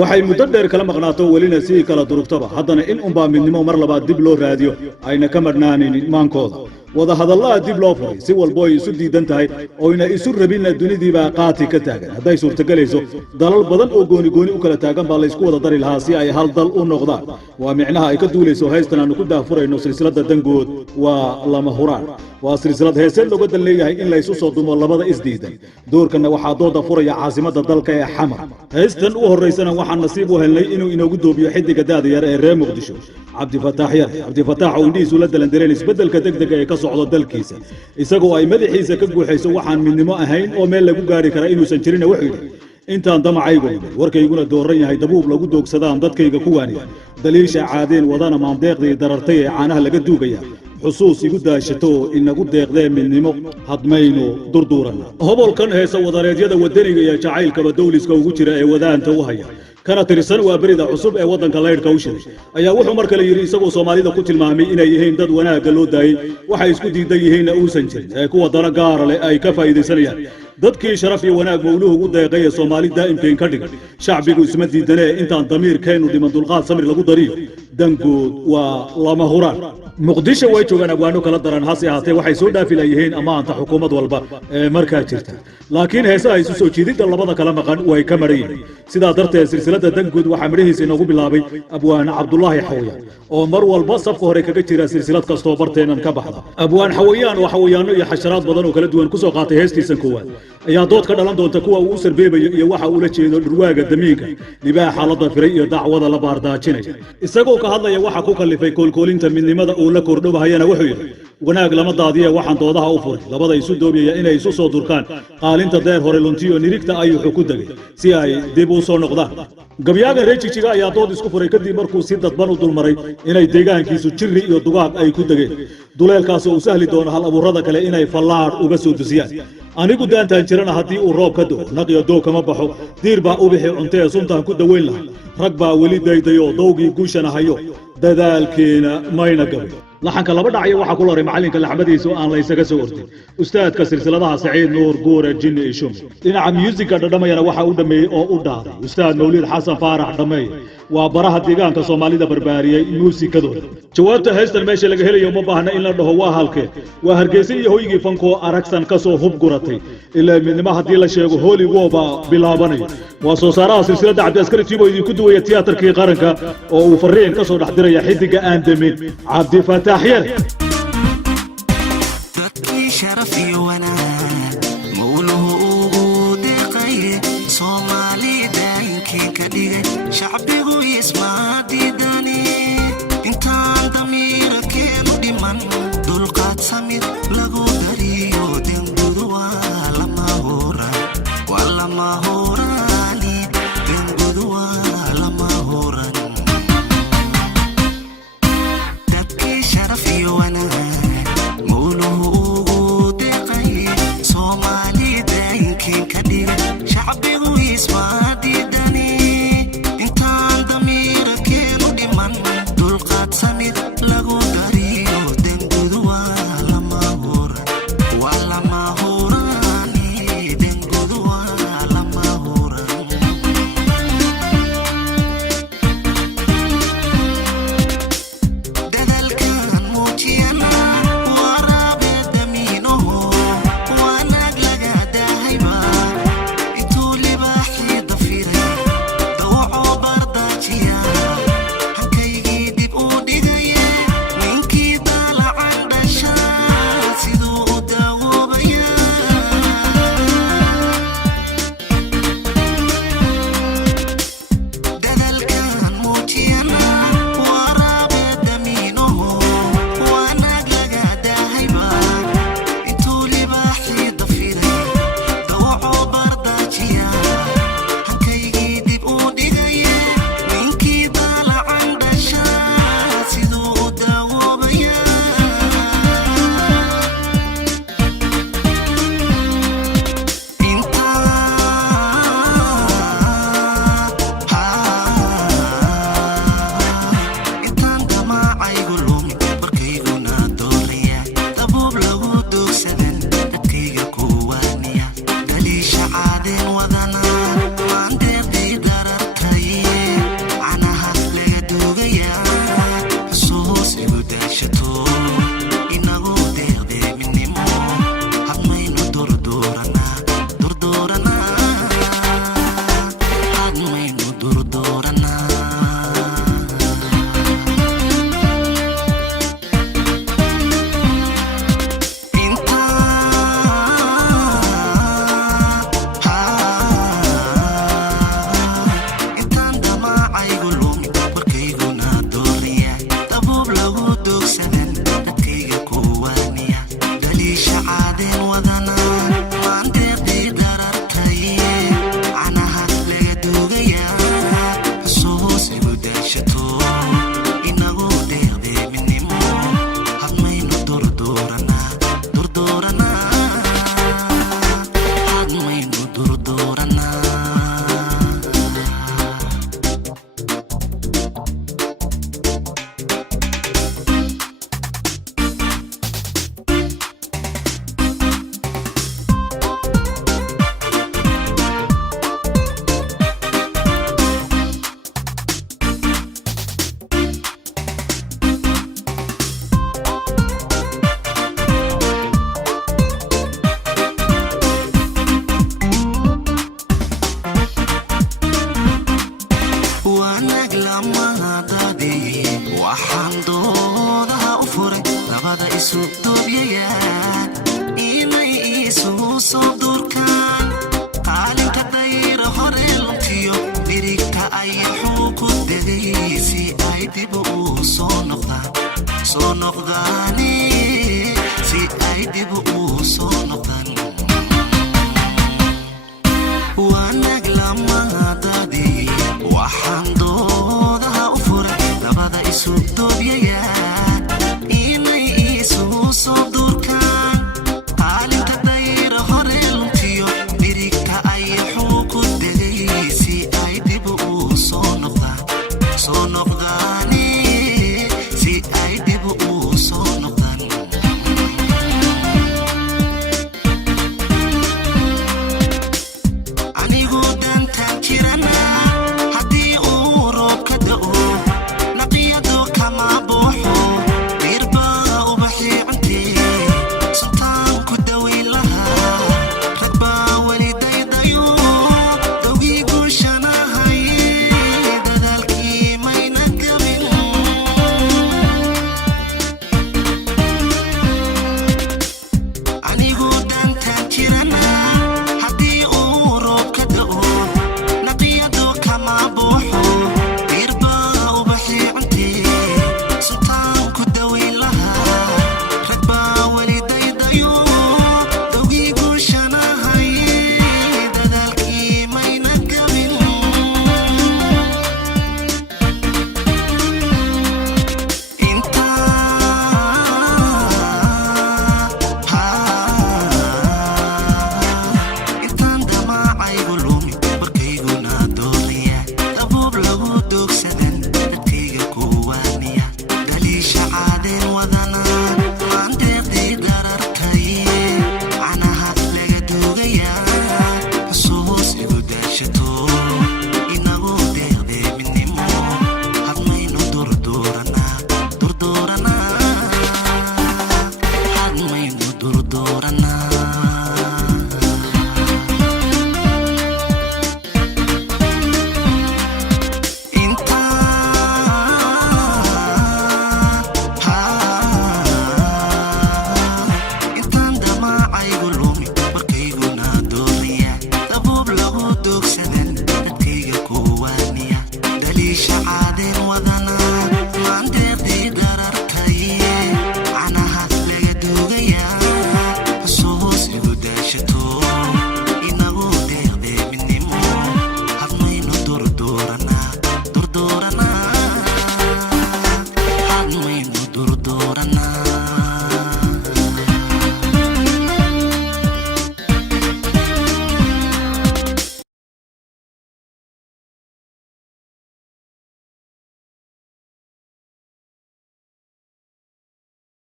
waxay muddo dheer kala maqnaato welina si kala durugtaba haddana in unbaa midnimo mar labaad dib loo raadiyo ayna ka marnaanin maankooda wada hadallada dib loo furay si walbo ay isu diidan tahay oo ina isu rabinna dunidiibaa qaati ka taagan hadday suurtagelayso dalal badan oo gooni gooni u kala taagan baa laysku wada dari lahaa si ay hal dal u noqdaan waa micnaha ay ka duulayso haystan aanu ku daafurayno silsiladda dangood waa lama huraan waa silsilad heeseen looga dan leeyahay in laysu soo dumo labada isdiidan doorkana waxaa dooda furaya caasimadda dalka ee xamar haystan u horraysana waxaan nasiib u helnay inuu inoogu doobiyo xiddiga daada yar ee reer muqdisho cabdifataax yar cabdifataax oo indhihiisu la dalandareen isbeddelka degdega ee ka socdo dalkiisa isagoo ay madaxiisa ka guuxayso waxaan midnimo ahayn oo meel lagu gaari karaa inuusan jirina wuxuu yidhi intaan damacaygu dhimay warkayguna dooran yahay dabuub lagu doogsadaan dadkayga ku waaniya daliisha caadeen wadana maandeeqdii darartay ee caanaha laga duugaya xusuus igu daashato oo inagu deeqdee midnimo hadmaynu durduuranna hobolkan heesa wadareedyada wadaniga iyo jacaylkaba dawliska ugu jira ee wadaanta u haya kana tirsan waa berida cusub ee waddanka laydhka u shiday ayaa wuxuu mar kale yidhi isagoo soomaalida ku tilmaamay inay yihiin dad wanaagga loo daayey waxay isku diidan yihiinna uusan jirin ee kuwa dana gaara leh ay ka faa'iidaysanayaan dadkii sharaf iyo wanaag mawluhu ugu deeqay ee soomaali daa'imkeen ka dhigan shacbigu isma diidanee intaan damiirkeennu dhiman dulqaad samir lagu dariyo dangood waa lama huraan muqdisho way joogaan abwaano kala daran hase ahaatee waxay soo dhaafi layihiin ammaanta xukuumad walba ee markaa jirta laakiin heesaha isu soo jiididda labada kala maqan way ka maran yihiin sidaa darteed silsiladda dangood waxaa midhahiisa inoogu bilaabay abwaan cabdulaahi xawayaan oo mar walba safka hore kaga jira silsilad kastoo barteenan ka baxda abwaan xawayaan oo xawayaano iyo xasharaad badan oo kala duwan ku soo qaatay heestiisan koowaad ayaa dood ka dhalan doonta kuwa uu u sarbeebayo iyo waxa uu la jeedo dhurwaaga damiinka libaaxa la dafiray iyo dacwada la baardaajinaya isagoo ka hadlaya waxa ku kallifay koolkoolinta midnimada uu la kordhowahayana wuxuu yidhi wanaag lama daadiye waxaan doodaha u furay labada isu doobiyaya inay isu soo durkaan qaalinta deer hore luntiyo nirigta ayuxu ku degay si ay dib u soo noqdaan gabyaagan reer jigjiga ayaa dood isku furay kadib markuu si dadban u dulmaray inay deegaankiisu jirri iyo dugaag ay ku degeen duleelkaasoo uu sahli doono hal abuurada kale inay fallaadh uga soo dusiyaan anigu daantaan jirana haddii uu roob ka doo naqiyo doog kama baxo diir baa u bixi cunte ee suntaan ku daweyn lahaa rag baa weli daydayoo dowgii guushana hayo dadaalkeena mayna gabay laxanka laba dhacyo waxaa ku loray macallinka laxmadiisa oo aan laysaga soo ordin ustaadka silsiladaha saciid nuur guure jinni iyo shumi dhinaca myuusigga dhadhamayana waxaa u dhammeeyey oo u dhaaday ustaad mawliid xasan faarax dhammeeye waa baraha deegaanka soomaalida barbaariyey muusikadooda jawaabta heystan meesha laga helayo ma baahna in la dhaho waa halkee waa hargeysa iyo hoygii fankoo aragsan ka soo hub guratay ilaa midnimo haddii la sheego holigooba bilaabanaya waa soo saaraha silsiladda cabdiaskari tiibo idinku duwaya tiyaatarkii qaranka oo uu fariin ka soo dhex diraya xiddiga aan demin cabdifataax yar shacbigu isma diidani intaan damiirkeenu dhiman dulqaad samir lagu dariyo dangudu waa lama huraani dangudu waa lama huran dadkii sharaf iyo wanaag mawluhu ugu deeqay soomaali daayinkeen ka dhigan shacbigu isma diidani intaan damiirkeenu dayayaan inay isugu soo durkaan qaalinka dayra hore luntiyo dirigta ayaxuu ku degay si ay dib u soo noqdaan